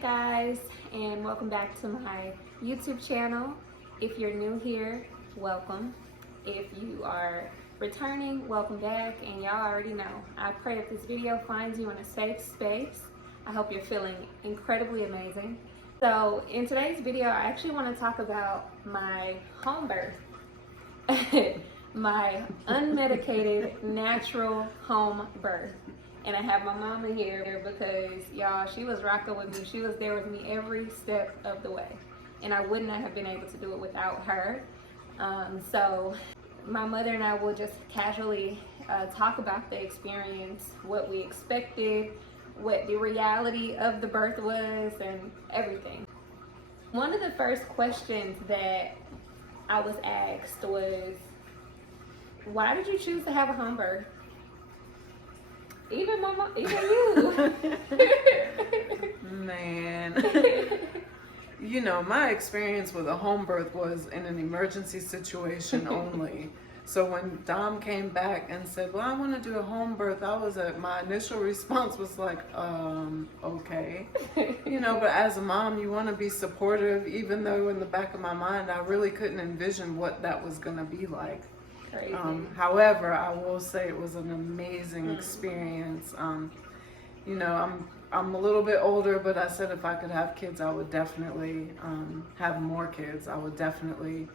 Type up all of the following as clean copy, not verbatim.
guys, and welcome back to my YouTube channel. If you're new here, welcome. If you are returning, welcome back. And y'all already know, I pray that this video finds you in a safe space. I hope you're feeling incredibly amazing. So in today's video, I actually want to talk about my home birth. My unmedicated natural home birth. And I have my mama here because y'all, she was rocking with me. She was there with me every step of the way. And I would not have been able to do it without her. So my mother and I will just casually talk about the experience, what we expected, what the reality of the birth was, and everything. One of the first questions that I was asked was, why did you choose to have a home birth? Even mama, even you. Man. You know, my experience with a home birth was in an emergency situation only. So when Dom came back and said, well, I want to do a home birth, my initial response was like, okay. You know, but as a mom, you want to be supportive, even though in the back of my mind, I really couldn't envision what that was going to be like. Crazy. However, I will say it was an amazing experience. You know, I'm a little bit older, but I said if I could have kids, I would definitely have more kids. I would definitely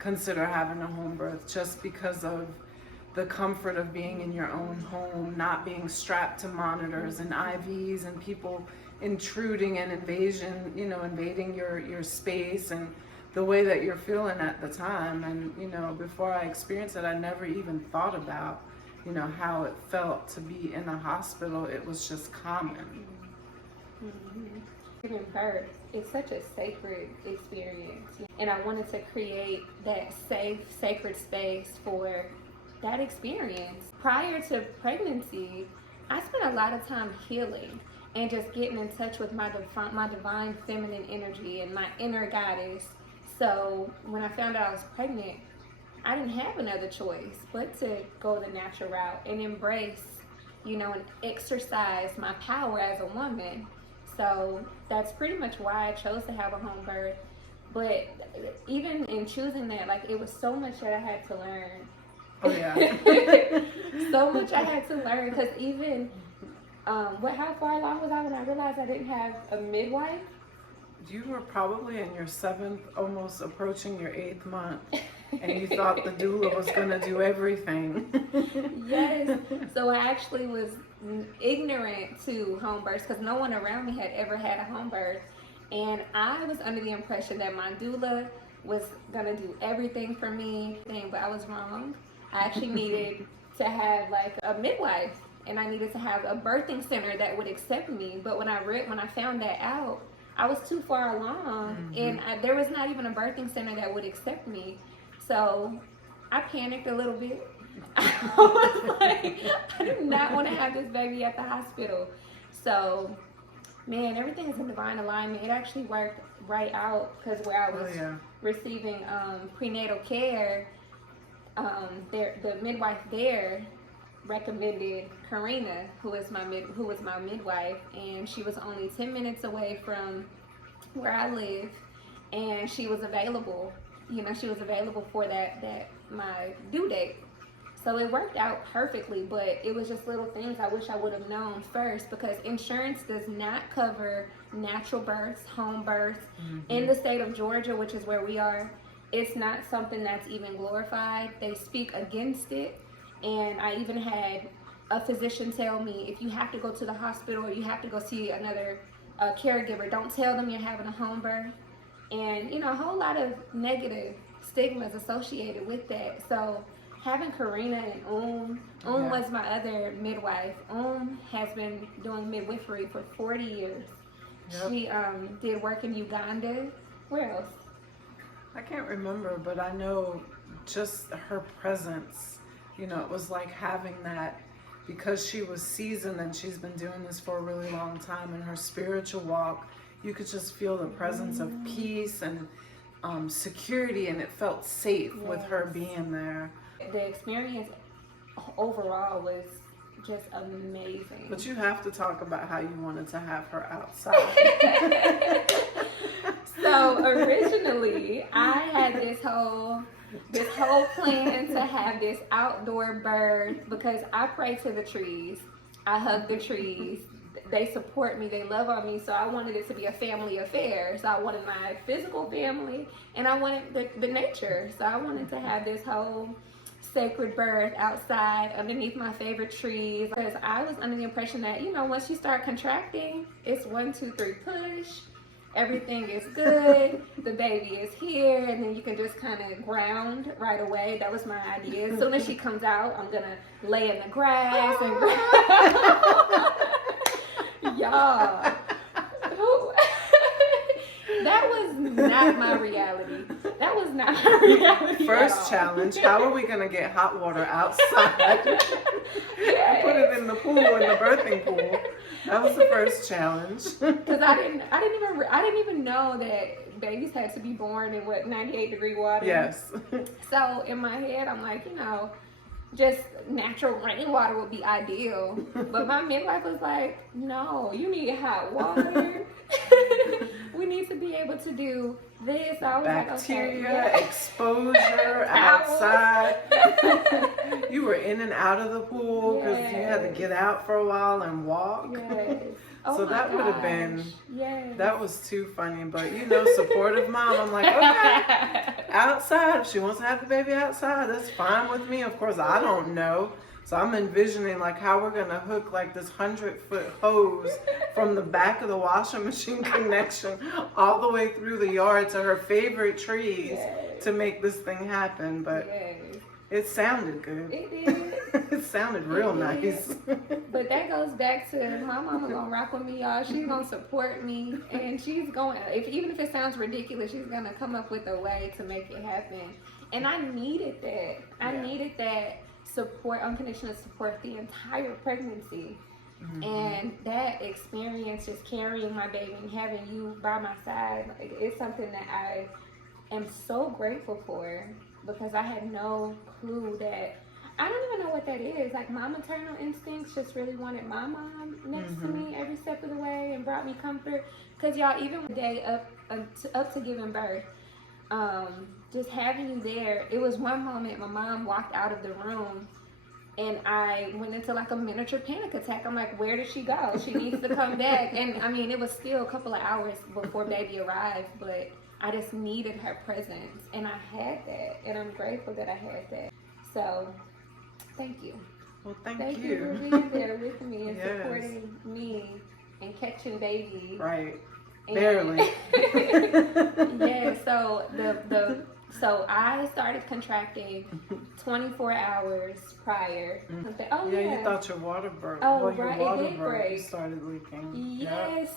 consider having a home birth just because of the comfort of being in your own home, not being strapped to monitors and IVs and people intruding and invading your space and the way that you're feeling at the time. And, you know, before I experienced it, I never even thought about, you know, how it felt to be in a hospital. It was just common. Giving birth is such a sacred experience. And I wanted to create that safe, sacred space for that experience. Prior to pregnancy, I spent a lot of time healing and just getting in touch with my divine feminine energy and my inner goddess. So when I found out I was pregnant, I didn't have another choice but to go the natural route and embrace, you know, and exercise my power as a woman. So that's pretty much why I chose to have a home birth. But even in choosing that, like, it was so much that I had to learn. Oh yeah. So much I had to learn, because even, how far along was I when I realized I didn't have a midwife? You were probably in your 7th, almost approaching your 8th month, and you thought the doula was going to do everything. Yes. So I actually was ignorant to home births because no one around me had ever had a home birth. And I was under the impression that my doula was going to do everything for me, but I was wrong. I actually needed to have like a midwife, and I needed to have a birthing center that would accept me. But when I found that out, I was too far along, and there was not even a birthing center that would accept me. So I panicked a little bit. I was like, I did not want to have this baby at the hospital. So, man, everything is in divine alignment. It actually worked right out, because where I was receiving prenatal care, the midwife there recommended Karina, who was my midwife, and she was only 10 minutes away from where I live, and she was available. You know, she was available for my due date. So it worked out perfectly, but it was just little things I wish I would have known first, because insurance does not cover natural births, home births. In the state of Georgia, which is where we are. It's not something that's even glorified. They speak against it. And I even had a physician tell me, if you have to go to the hospital or you have to go see another caregiver, don't tell them you're having a home birth. And, you know, a whole lot of negative stigmas associated with that. So having Karina and was my other midwife. Has been doing midwifery for 40 years. Yep. She did work in Uganda. Where else? I can't remember, but I know just her presence. You know, it was like having that, because she was seasoned and she's been doing this for a really long time, and her spiritual walk, you could just feel the presence of peace and security, and it felt safe with her being there. The experience overall was just amazing. But you have to talk about how you wanted to have her outside. originally I had this whole plan to have this outdoor birth because I pray to the trees. I hug the trees. They support me. They love on me. So I wanted it to be a family affair. So I wanted my physical family and I wanted the nature. So I wanted to have this whole sacred birth outside underneath my favorite trees because I was under the impression that, you know, once you start contracting, it's 1, 2, 3 push. Everything is good. The baby is here, and then you can just kind of ground right away. That was my idea. As soon as she comes out, I'm gonna lay in the grass and y'all. That was not my reality. That was not my reality. First challenge: how are we gonna get hot water outside? Yes. Put it in the pool, in the birthing pool. That was the first challenge. Because I didn't even know that babies had to be born in 98-degree water. Yes. So in my head, I'm like, you know, just natural rainwater would be ideal. But my midwife was like, no, you need hot water. We need to be able to do this. I was Bacteria, like, okay. exposure, outside. You were in and out of the pool because you had to get out for a while and walk. Yes. Oh so my that would have been, yes. That was too funny. But you know, supportive mom, I'm like, okay, outside. If she wants to have the baby outside, that's fine with me. Of course, I don't know. So I'm envisioning like how we're gonna hook like this 100-foot hose from the back of the washing machine connection all the way through the yard to her favorite trees to make this thing happen. But it sounded good. It did. It sounded real nice. But that goes back to my mama gonna rock with me, y'all. She's gonna support me, and she's going. Even if it sounds ridiculous, she's gonna come up with a way to make it happen. And I needed that. I needed that support, unconditional support, the entire pregnancy. And that experience, just carrying my baby and having you by my side, it's something that I am so grateful for because I had no clue that. I don't even know what that is. Like, my maternal instincts just really wanted my mom next to me every step of the way and brought me comfort. Because y'all, even the day up to giving birth, just having you there, it was one moment my mom walked out of the room and I went into like a miniature panic attack. I'm like, where did she go? She needs to come back. And I mean, it was still a couple of hours before baby arrived, but I just needed her presence. And I had that. And I'm grateful that I had that. So, thank you. Well, thank you you for being there with me and supporting me and catching baby. Right. And barely. Yeah, so I started contracting 24 hours prior. Oh yeah, you thought your water broke. Oh, well, right, your water it did broke. break. You started leaking. Yes.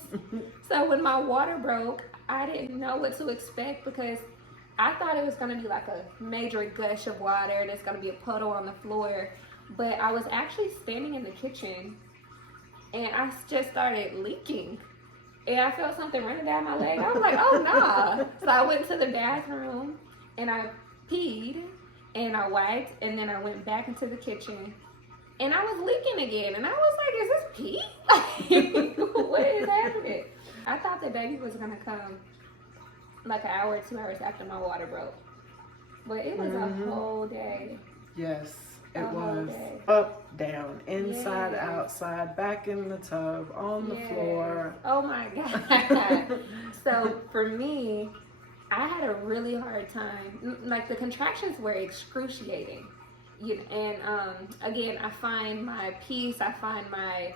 So when my water broke, I didn't know what to expect because I thought it was going to be like a major gush of water. There's going to be a puddle on the floor. But I was actually standing in the kitchen and I just started leaking. And I felt something running down my leg. I was like, oh, nah. So I went to the bathroom and I peed and I wiped and then I went back into the kitchen and I was leaking again. And I was like, is this pee? What is happening? I thought the baby was going to come like an hour or 2 hours after my water broke. But it was a whole day. Yes, it was. Day. Up, down, inside, outside, back in the tub, on the floor. Oh my God. So for me, I had a really hard time. Like, the contractions were excruciating. And again, I find my peace, I find my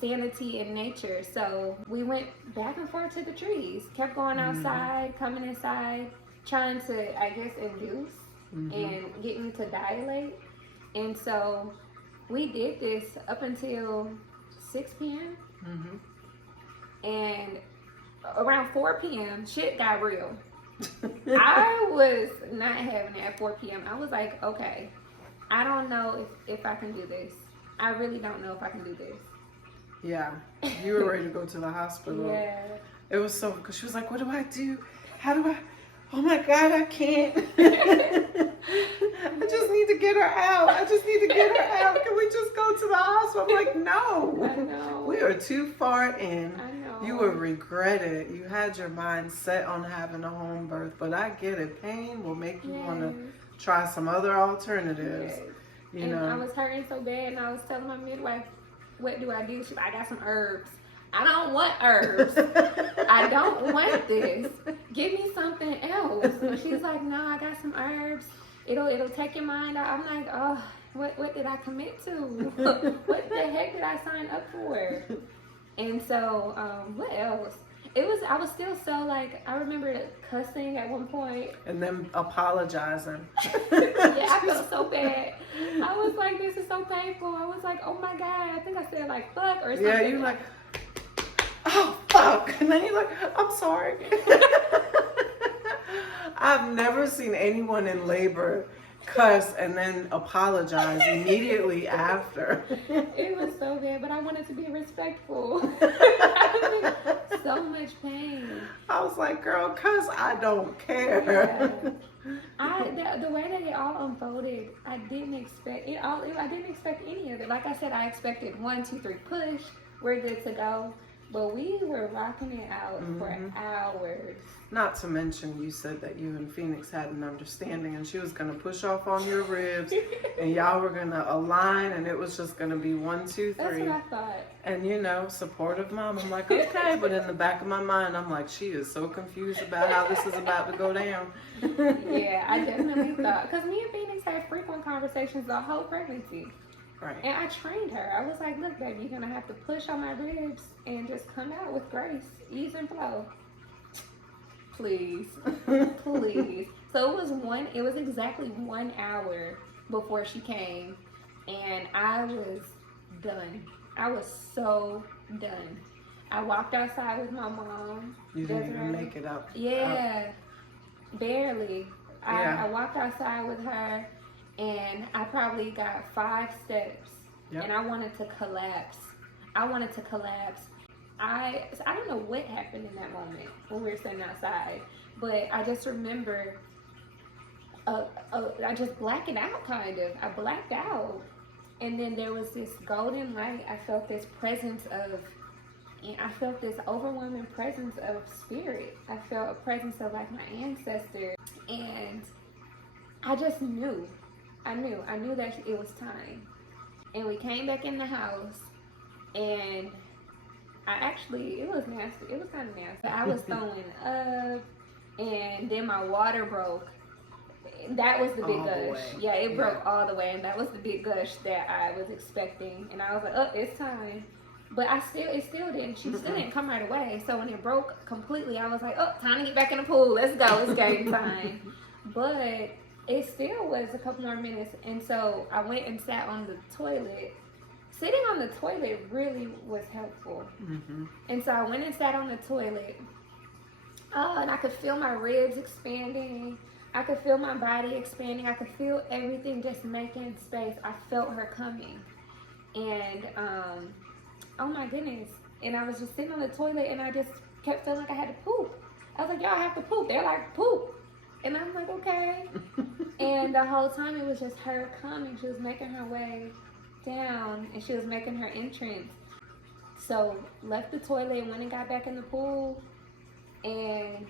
sanity in nature. So we went back and forth to the trees, kept going outside, coming inside, trying to, I guess, induce and get me to dilate. And so we did this up until 6 p.m. And around 4 p.m., shit got real. I was not having it at 4 p.m. I was like, okay, I don't know if I can do this. I really don't know if I can do this. Yeah, you were ready to go to the hospital. Yeah. It was so, because she was like, what do I do? How do I? oh my God, I can't. I just need to get her out. I just need to get her out. Can we just go to the hospital? I'm like, no. I know. We are too far in. I know. You would regret it. You had your mind set on having a home birth, but I get it. Pain will make you want to try some other alternatives. Yes. You know. I was hurting so bad, and I was telling my midwife, what do I do? She's like, I got some herbs. I don't want herbs. I don't want this. Give me something else. And she's like, no, I got some herbs. It'll take your mind out. I'm like, oh, what did I commit to? What the heck did I sign up for? And so, what else? I was still so like, I remember cussing at one point. And then apologizing. Yeah, I felt so bad. I was like, this is so painful. I was like, oh my God. I think I said like, fuck or something. Yeah, you're like, oh, fuck. And then you're like, I'm sorry. I've never seen anyone in labor cuss and then apologize immediately after. It was so bad, but I wanted to be respectful. I was in so much pain. I was like, girl, cuss, I don't care. Yeah. The way that it all unfolded, I didn't expect it all. I didn't expect any of it. Like I said, I expected 1, 2, 3 push. We're good to go. But we were rocking it out for hours. Not to mention, you said that you and Phoenix had an understanding, and she was going to push off on your ribs, and y'all were going to align, and it was just going to be 1, 2, 3. That's what I thought. And you know, supportive mom. I'm like, okay, but in the back of my mind, I'm like, she is so confused about how this is about to go down. Yeah, I definitely thought, because me and Phoenix had frequent conversations the whole pregnancy. Right. And I trained her. I was like, look, baby, you're going to have to push on my ribs and just come out with grace, ease and flow. Please. Please. So it was exactly 1 hour before she came, and I was done. I was so done. I walked outside with my mom. You didn't even make it up. Yeah. Barely. Yeah. I walked outside with her. And I probably got 5 steps, and I wanted to collapse. I don't know what happened in that moment when we were sitting outside, but I just remember, I just blacked it out kind of. I blacked out, and then there was this golden light. I felt this overwhelming presence of spirit. I felt a presence of like my ancestors, and I just knew. I knew that it was time. And we came back in the house, and it was nasty. It was kind of nasty. I was throwing up, and then my water broke. That was the big gush. Yeah, it broke all the way, and that was the big gush that I was expecting. And I was like, oh, it's time. But she still didn't come right away. So when it broke completely, I was like, oh, time to get back in the pool. Let's go. It's game time. But it still was a couple more minutes, and so I went and sat on the toilet. Sitting on the toilet really was helpful. And so I went and sat on the toilet. Oh, and I could feel my ribs expanding. I could feel my body expanding. I could feel everything just making space. I felt her coming. And, oh my goodness. And I was just sitting on the toilet, and I just kept feeling like I had to poop. I was like, y'all have to poop. They're like, poop. And I'm like, okay. And the whole time it was just her coming. She was making her way down, and she was making her entrance. So left the toilet, went and got back in the pool, and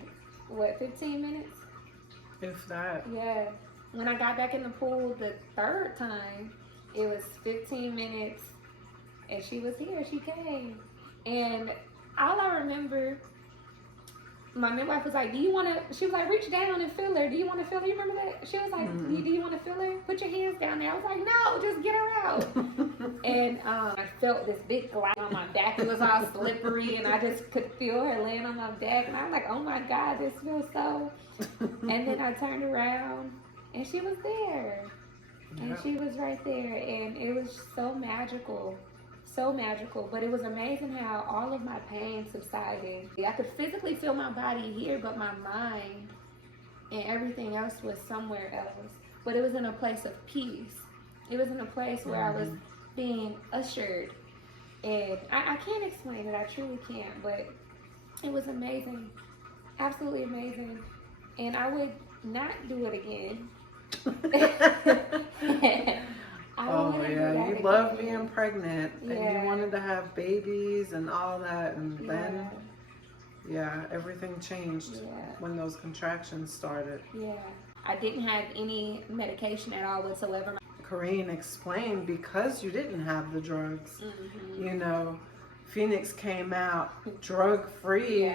15 minutes? If that. Yeah. When I got back in the pool the 3rd time, it was 15 minutes, and she was here. She came. And all I remember, my midwife was like, she was like, reach down and feel her. Do you want to feel her? You remember that? She was like, do you want to feel her? Put your hands down there. I was like, no, just get her out. And I felt this big glide on my back. It was all slippery, and I just could feel her laying on my back. And I was like, oh my God, this feels so. And then I turned around, and she was there. And she was right there. And it was so magical. So magical, but it was amazing how all of my pain subsided. I could physically feel my body here, but my mind and everything else was somewhere else. But it was in a place of peace. It was in a place where I was being ushered. And I can't explain it, I truly can't, but it was amazing. Absolutely amazing. and I would not do it again. Oh yeah, you love being pregnant and you wanted to have babies and all that, and then everything changed when those contractions started. Yeah, I didn't have any medication at all whatsoever. Corrine explained, because you didn't have the drugs, you know, Phoenix came out drug free,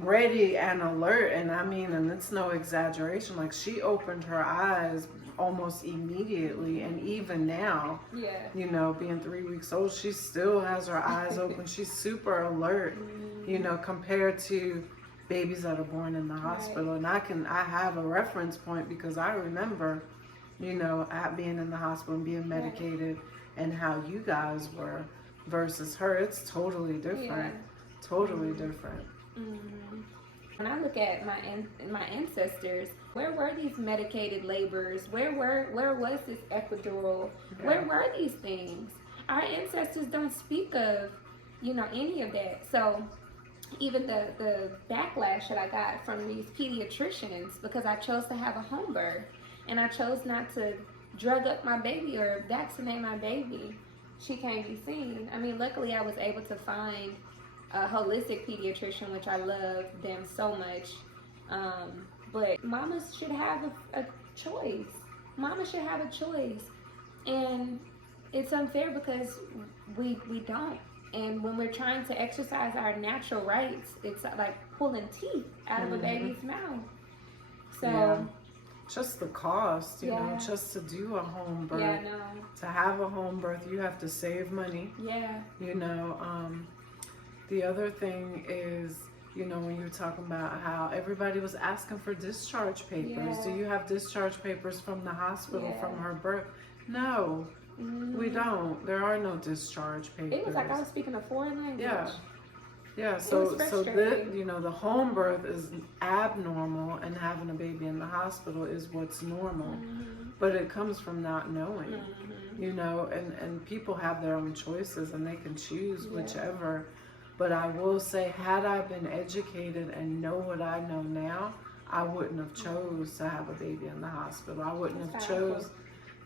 ready and alert, and I mean, and it's no exaggeration, like she opened her eyes almost immediately, and even now, you know, being 3 weeks old, she still has her eyes open. She's super alert, you know, compared to babies that are born in the hospital. And I have a reference point, because I remember, you know, at being in the hospital and being medicated, and how you guys were versus her. It's totally different. Totally different. When I look at my ancestors, where were these medicated labors? Where was this epidural? Where were these things? Our ancestors don't speak of, you know, any of that. So even the backlash that I got from these pediatricians, because I chose to have a home birth, and I chose not to drug up my baby or vaccinate my baby, she can't be seen. I mean, luckily I was able to find a holistic pediatrician, which I love them so much. But mamas should have a choice. Mama should have a choice. And it's unfair because we don't. And when we're trying to exercise our natural rights, it's like pulling teeth out of a baby's mouth. So just the cost, you know, just to do a home birth. To have a home birth, you have to save money. You know, the other thing is, you know, when you're talking about how everybody was asking for discharge papers. Do you have discharge papers from the hospital from her birth? No, we don't. There are no discharge papers. It was like I was speaking a foreign language. So you know, the home birth is abnormal, and having a baby in the hospital is what's normal. But it comes from not knowing, you know, and people have their own choices, and they can choose whichever. But I will say, had I been educated and know what I know now, I wouldn't have chose to have a baby in the hospital. I wouldn't have chose.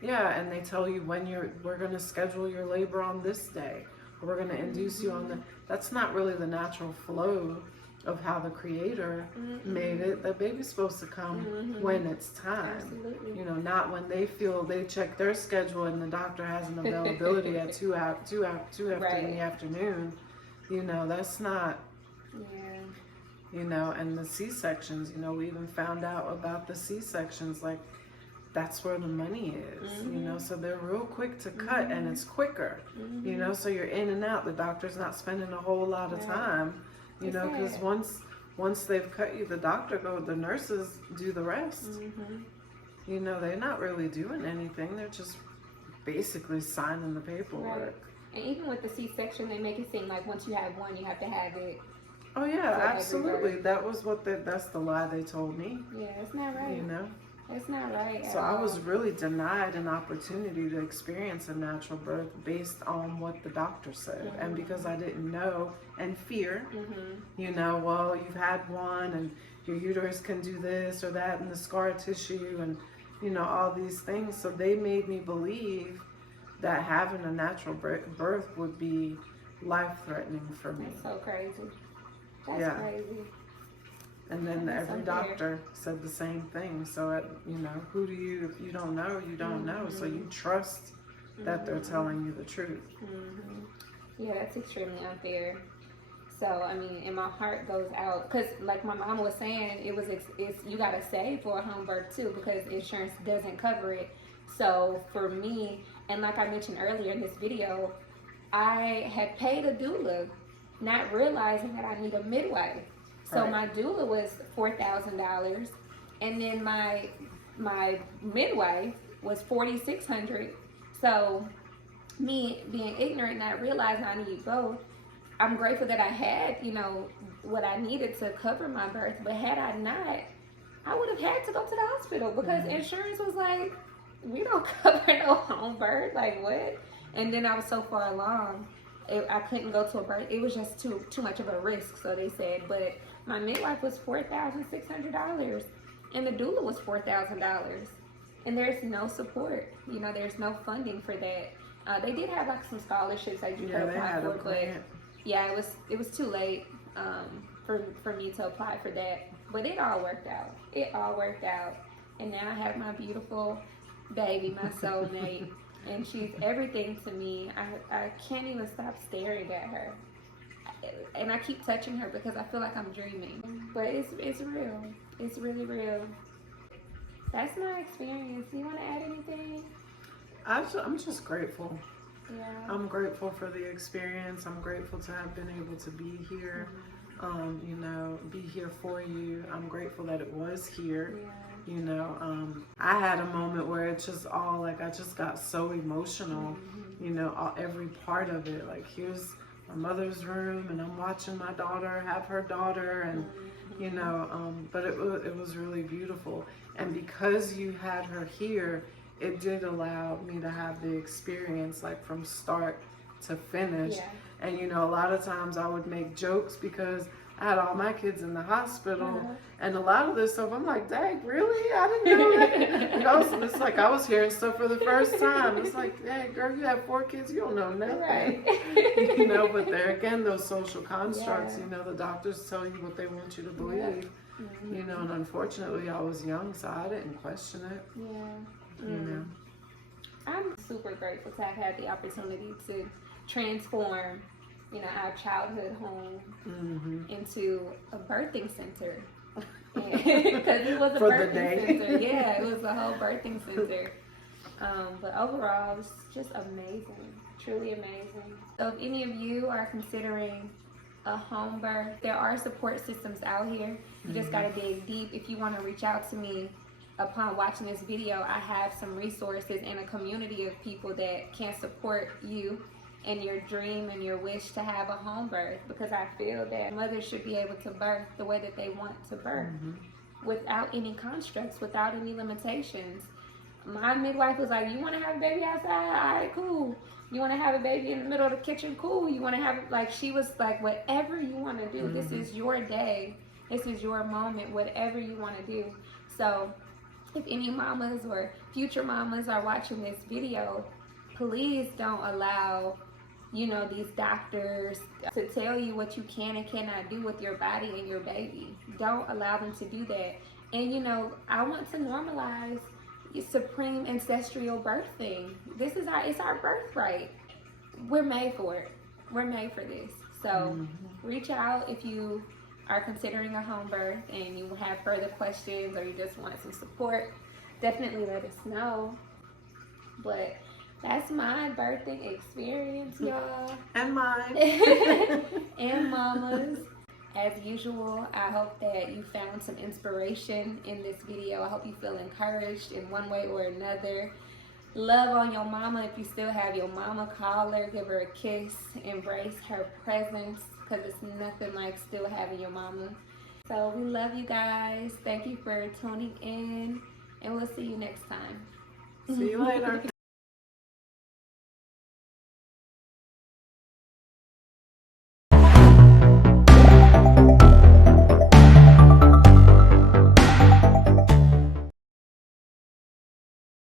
And they tell you we're going to schedule your labor on this day. We're going to induce you on that's not really the natural flow of how the Creator made it. The baby's supposed to come when it's time. You know, not when they feel they check their schedule and the doctor has an availability at 2 in the afternoon. You know, that's not, you know, and the C-sections, you know, we even found out about the C-sections, like, that's where the money is, you know, so they're real quick to cut, and it's quicker, you know, so you're in and out. The doctor's not spending a whole lot of time, you know, because once they've cut you, the nurses do the rest. You know, they're not really doing anything. They're just basically signing the paperwork. And even with the C-section, they make it seem like once you have one, you have to have it. Oh yeah, absolutely. That was that's the lie they told me. Yeah, it's not right. You know? It's not right. So I was really denied an opportunity to experience a natural birth based on what the doctor said. And because I didn't know, and fear, you know, well, you've had one and your uterus can do this or that, and the scar tissue, and, you know, all these things. So they made me believe that having a natural birth would be life-threatening for me. That's so crazy. That's crazy. And then every doctor said the same thing. So, you know, if you don't know, you don't know. So you trust that they're telling you the truth. Yeah, that's extremely unfair. So, I mean, and my heart goes out. Because, like my mom was saying, it's you got to save for a home birth, too, because insurance doesn't cover it. So, for me, and like I mentioned earlier in this video, I had paid a doula, not realizing that I need a midwife. So my doula was $4,000, and then my midwife was $4,600. So me being ignorant, not realizing I need both, I'm grateful that I had, you know, what I needed to cover my birth. But had I not, I would have had to go to the hospital because insurance was like, we don't cover no home birth. Like, what? And then I was so far along, I couldn't go to a birth. It was just too much of a risk, so they said. But my midwife was $4,600, and the doula was $4,000, and there's no support. You know, there's no funding for that. They did have like some scholarships that you could apply for, but yeah, it was too late for me to apply for that. But it all worked out. It all worked out, and now I have my beautiful baby, my soulmate, and she's everything to me. I can't even stop staring at her, and I keep touching her because I feel like I'm dreaming. But it's real. It's really real. That's my experience. Do you want to add anything? I'm just grateful. Yeah. I'm grateful for the experience. I'm grateful to have been able to be here, you know, be here for you. I'm grateful that it was here. Yeah. You know, I had a moment where it's just all like, I just got so emotional, you know, every part of it. Like, here's my mother's room, and I'm watching my daughter have her daughter, and, you know, but it was really beautiful. And because you had her here, it did allow me to have the experience, like, from start to finish. Yeah. And, you know, a lot of times I would make jokes because I had all my kids in the hospital, and a lot of this stuff, I'm like, dang, really? I didn't know that. You know, it's like I was hearing stuff for the first time. It's like, dang, girl, you have 4 kids, you don't know nothing. Right. You know, but there again, those social constructs, you know, the doctors tell you what they want you to believe. You know, and unfortunately, I was young, so I didn't question it. Yeah. You know. I'm super grateful to have had the opportunity to transform, you know, our childhood home into a birthing center. Because it was a birthing center. Yeah, it was a whole birthing center. But overall, it was just amazing. Truly amazing. So if any of you are considering a home birth, there are support systems out here. You just got to dig deep. If you want to reach out to me upon watching this video, I have some resources and a community of people that can support you in your dream and your wish to have a home birth, because I feel that mothers should be able to birth the way that they want to birth without any constructs, without any limitations. My midwife was like, you want to have a baby outside? All right, cool. You want to have a baby in the middle of the kitchen? Cool. You want to have it, like, she was like, whatever you want to do, this is your day. This is your moment, whatever you want to do. So if any mamas or future mamas are watching this video, please don't allow, you know, these doctors to tell you what you can and cannot do with your body and your baby. Don't allow them to do that. And, you know, I want to normalize supreme ancestral birthing. This is it's our birthright. We're made for it. We're made for this. So reach out if you are considering a home birth and you have further questions or you just want some support. Definitely let us know. But that's my birthing experience, y'all. And mine. And mamas. As usual, I hope that you found some inspiration in this video. I hope you feel encouraged in one way or another. Love on your mama. If you still have your mama, call her, give her a kiss, embrace her presence, because it's nothing like still having your mama. So we love you guys. Thank you for tuning in, and we'll see you next time. See you later.